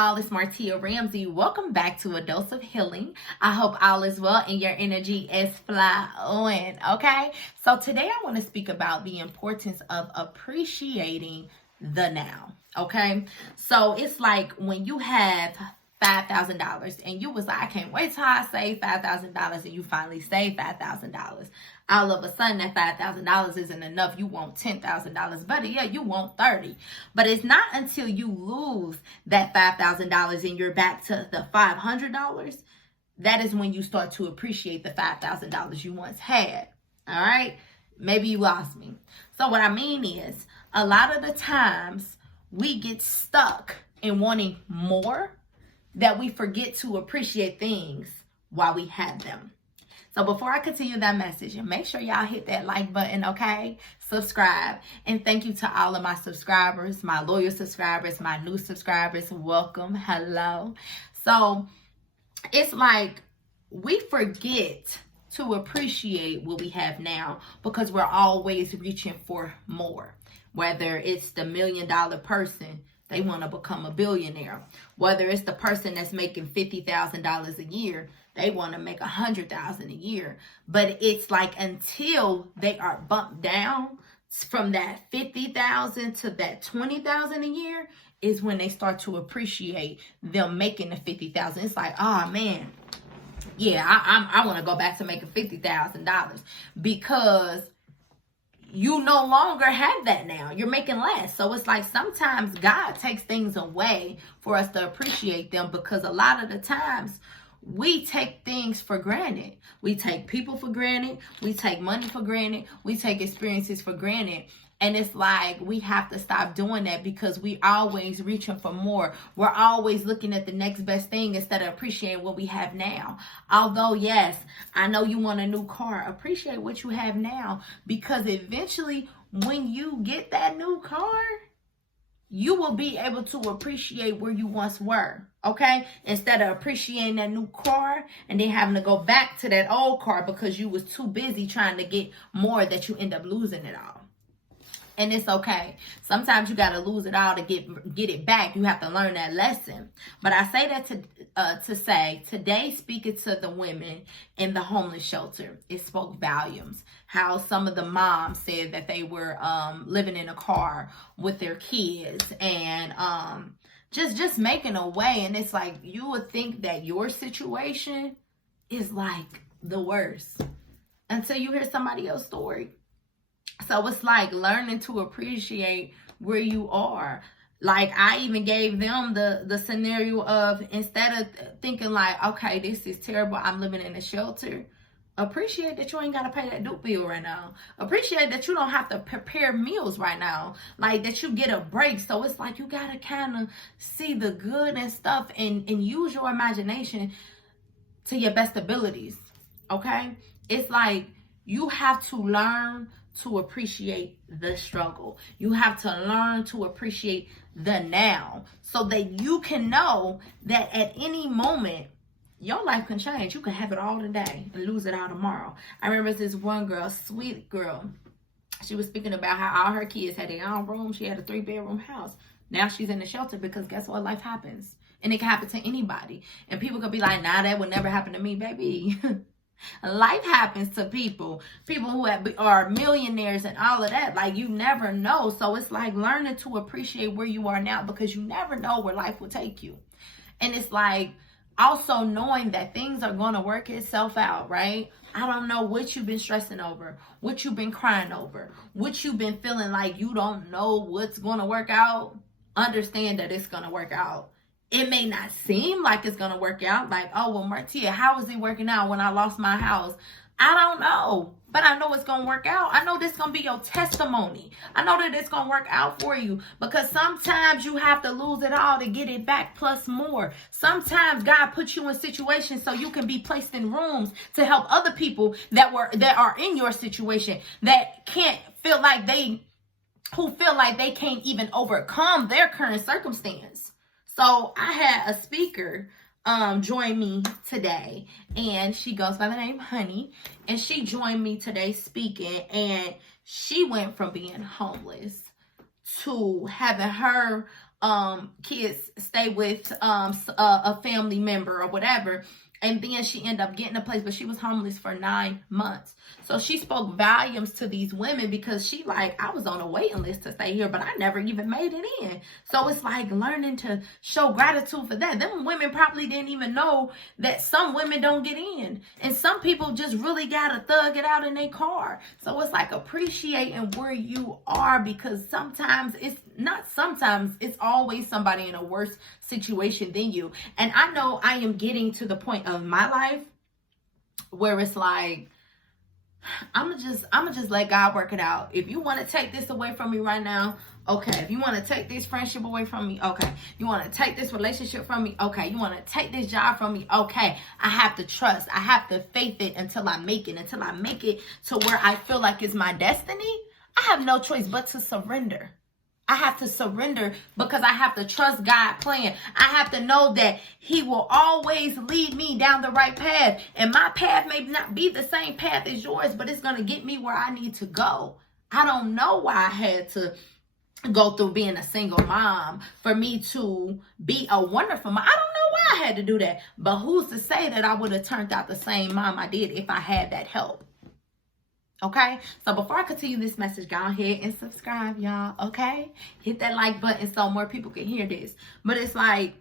All, it's Martia Ramsey. Welcome back to A Dose of Healing. I hope all is well and your energy is flowing, okay? So today I want to speak about the importance of appreciating the now, okay? So it's like when you have $5,000 and you was like, I can't wait till I save $5,000, and you finally save $5,000. All of a sudden that $5,000 isn't enough. You want $10,000. Better yet, you want 30. But it's not until you lose that $5,000 and you're back to the $500, that is when you start to appreciate the $5,000 you once had. All right? Maybe you lost me. So what I mean is, a lot of the times we get stuck in wanting more, that we forget to appreciate things while we have them. So before I continue that message, make sure y'all hit that like button, okay? Subscribe. And thank you to all of my subscribers, my loyal subscribers, my new subscribers. Welcome. Hello. So it's like we forget to appreciate what we have now because we're always reaching for more. Whether it's the $1 million person, they want to become a billionaire. Whether it's the person that's making $50,000 a year, they want to make $100,000 a year. But it's like until they are bumped down from that $50,000 to that $20,000 a year is when they start to appreciate them making the $50,000. It's like, oh man, yeah, I want to go back to making $50,000 because you no longer have that now. You're making less. So it's like sometimes God takes things away for us to appreciate them because a lot of the times we take things for granted. We take people for granted. We take money for granted. We take experiences for granted. And it's like we have to stop doing that because we always reaching for more. We're always looking at the next best thing instead of appreciating what we have now. Although, yes, I know you want a new car. Appreciate what you have now because eventually when you get that new car, you will be able to appreciate where you once were, okay? Instead of appreciating that new car and then having to go back to that old car because you was too busy trying to get more that you end up losing it all. And it's okay. Sometimes you got to lose it all to get it back. You have to learn that lesson. But I say that to say, today speaking to the women in the homeless shelter, it spoke volumes. How some of the moms said that they were living in a car with their kids and just making a way. And it's like you would think that your situation is like the worst until you hear somebody else's story. So it's like learning to appreciate where you are. Like I even gave them the scenario of instead of thinking like, okay, this is terrible, I'm living in a shelter. Appreciate that you ain't got to pay that dupe bill right now. Appreciate that you don't have to prepare meals right now. Like that you get a break. So it's like you got to kind of see the good and stuff and use your imagination to your best abilities. Okay? It's like you have to learn to appreciate the struggle. You have to learn to appreciate the now so that you can know that at any moment, your life can change. You can have it all today and lose it all tomorrow. I remember this one girl, sweet girl. She was speaking about how all her kids had their own room. She had a 3-bedroom house. Now she's in the shelter because guess what? Life happens. And it can happen to anybody. And people could be like, nah, that would never happen to me, baby. Life happens to people who are millionaires and all of that. Like you never know. So it's like learning to appreciate where you are now because you never know where life will take you. And it's like also knowing that things are going to work itself out, right? I don't know what you've been stressing over, what you've been crying over, what you've been feeling like you don't know what's going to work out. Understand that it's going to work out. It may not seem like it's going to work out. Like, oh, well, Martia, how is it working out when I lost my house? I don't know. But I know it's going to work out. I know this is going to be your testimony. I know that it's going to work out for you. Because sometimes you have to lose it all to get it back plus more. Sometimes God puts you in situations so you can be placed in rooms to help other people that are in your situation that can't feel like who feel like they can't even overcome their current circumstance. So I had a speaker join me today, and she goes by the name Honey, and she joined me today speaking, and she went from being homeless to having her kids stay with a family member or whatever. And then she ended up getting a place, but she was homeless for 9 months. So she spoke volumes to these women because she like, I was on a waiting list to stay here, but I never even made it in. So it's like learning to show gratitude for that. Them women probably didn't even know that some women don't get in. And some people just really got to thug it out in their car. So it's like appreciating where you are, because sometimes it's always somebody in a worse situation than you. And I know I am getting to the point of my life where it's like, I'm gonna just let God work it out. If you want to take this away from me right now, okay. If you want to take this friendship away from me, okay. You want to take this relationship from me, okay. You want to take this job from me, okay. I have to trust. I have to faith it until I make it to where I feel like it's my destiny. I have no choice but to surrender. I have to surrender because I have to trust God's plan. I have to know that he will always lead me down the right path. And my path may not be the same path as yours, but it's going to get me where I need to go. I don't know why I had to go through being a single mom for me to be a wonderful mom. I don't know why I had to do that. But who's to say that I would have turned out the same mom I did if I had that help? Okay, so before I continue this message, go ahead and subscribe, y'all. Okay, hit that like button so more people can hear this. But it's like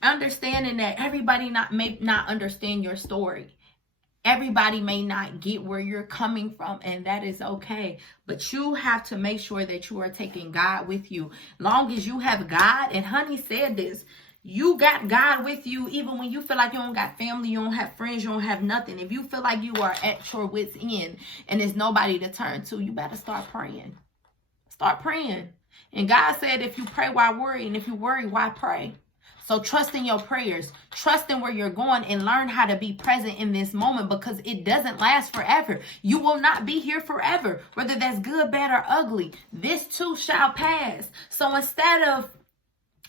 understanding that everybody may not understand your story. Everybody may not get where you're coming from, and that is okay. But you have to make sure that you are taking God with you. Long as you have God, and honey said this, you got God with you even when you feel like you don't got family, you don't have friends, you don't have nothing. If you feel like you are at your wit's end and there's nobody to turn to, you better start praying. Start praying. And God said if you pray, why worry? And if you worry, why pray? So trust in your prayers. Trust in where you're going and learn how to be present in this moment, because it doesn't last forever. You will not be here forever, whether that's good, bad, or ugly. This too shall pass. So instead of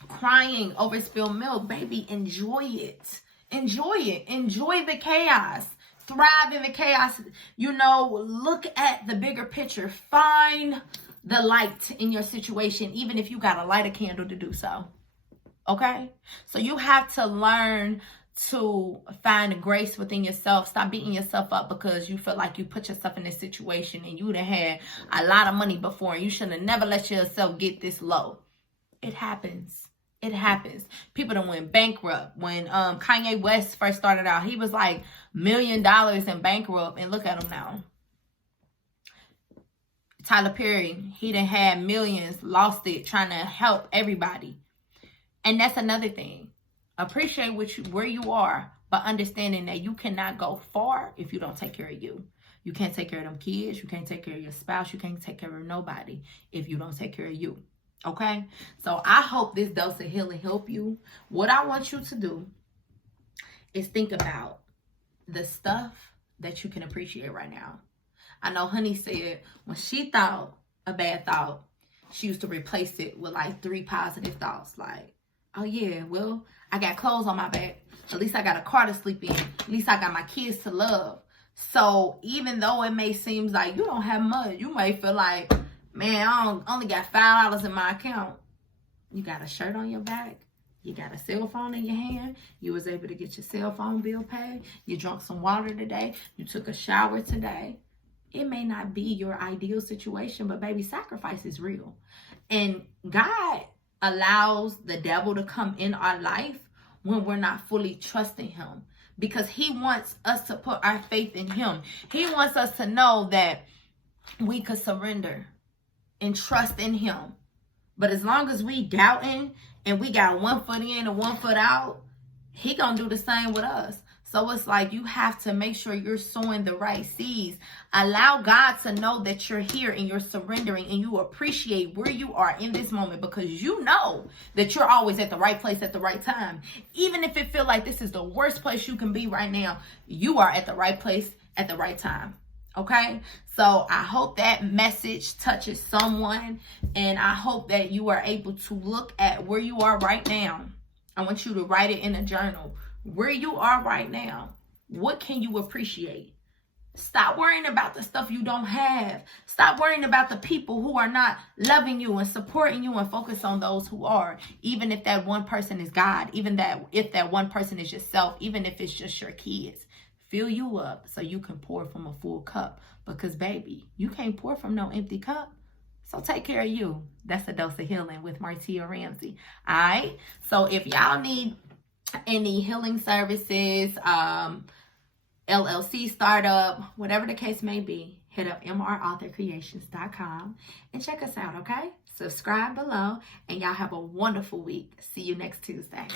crying over spilled milk, baby, enjoy it. Enjoy it. Enjoy the chaos. Thrive in the chaos. You know, look at the bigger picture. Find the light in your situation, even if you got to light a candle to do so. Okay? So you have to learn to find grace within yourself. Stop beating yourself up because you feel like you put yourself in this situation and you done had a lot of money before and you should have never let yourself get this low. It happens. It happens. People done went bankrupt. When Kanye West first started out, he was like $1 million in bankrupt, and look at him now. Tyler Perry, he done had millions, lost it, trying to help everybody. And that's another thing. Appreciate where you are, but understanding that you cannot go far if you don't take care of you. You can't take care of them kids. You can't take care of your spouse. You can't take care of nobody if you don't take care of you. Okay, so I hope this dose of healing help you. What I want you to do is think about the stuff that you can appreciate right now. I know honey said when she thought a bad thought, she used to replace it with like 3 positive thoughts. Like, oh yeah, well, I got clothes on my back. At least I got a car to sleep in. At least I got my kids to love. So even though it may seem like you don't have much, you may feel like, man, I only got $5 in my account. You got a shirt on your back. You got a cell phone in your hand. You was able to get your cell phone bill paid. You drank some water today. You took a shower today. It may not be your ideal situation, but baby, sacrifice is real. And God allows the devil to come in our life when we're not fully trusting him, because he wants us to put our faith in him. He wants us to know that we could surrender and trust in him. But as long as we doubting and we got 1 foot in and 1 foot out, he gonna do the same with us. So it's like you have to make sure you're sowing the right seeds. Allow God to know that you're here and you're surrendering and you appreciate where you are in this moment, because you know that you're always at the right place at the right time. Even if it feels like this is the worst place you can be right now, you are at the right place at the right time. Okay, so I hope that message touches someone, and I hope that you are able to look at where you are right now. I want you to write it in a journal. Where you are right now, what can you appreciate? Stop worrying about the stuff you don't have. Stop worrying about the people who are not loving you and supporting you, and focus on those who are. Even if that one person is God, if that one person is yourself, even if it's just your kids. Fill you up so you can pour from a full cup. Because, baby, you can't pour from no empty cup. So take care of you. That's a dose of healing with Martia Ramsey. All right? So if y'all need any healing services, LLC startup, whatever the case may be, hit up MRauthorcreations.com and check us out, okay? Subscribe below, and y'all have a wonderful week. See you next Tuesday.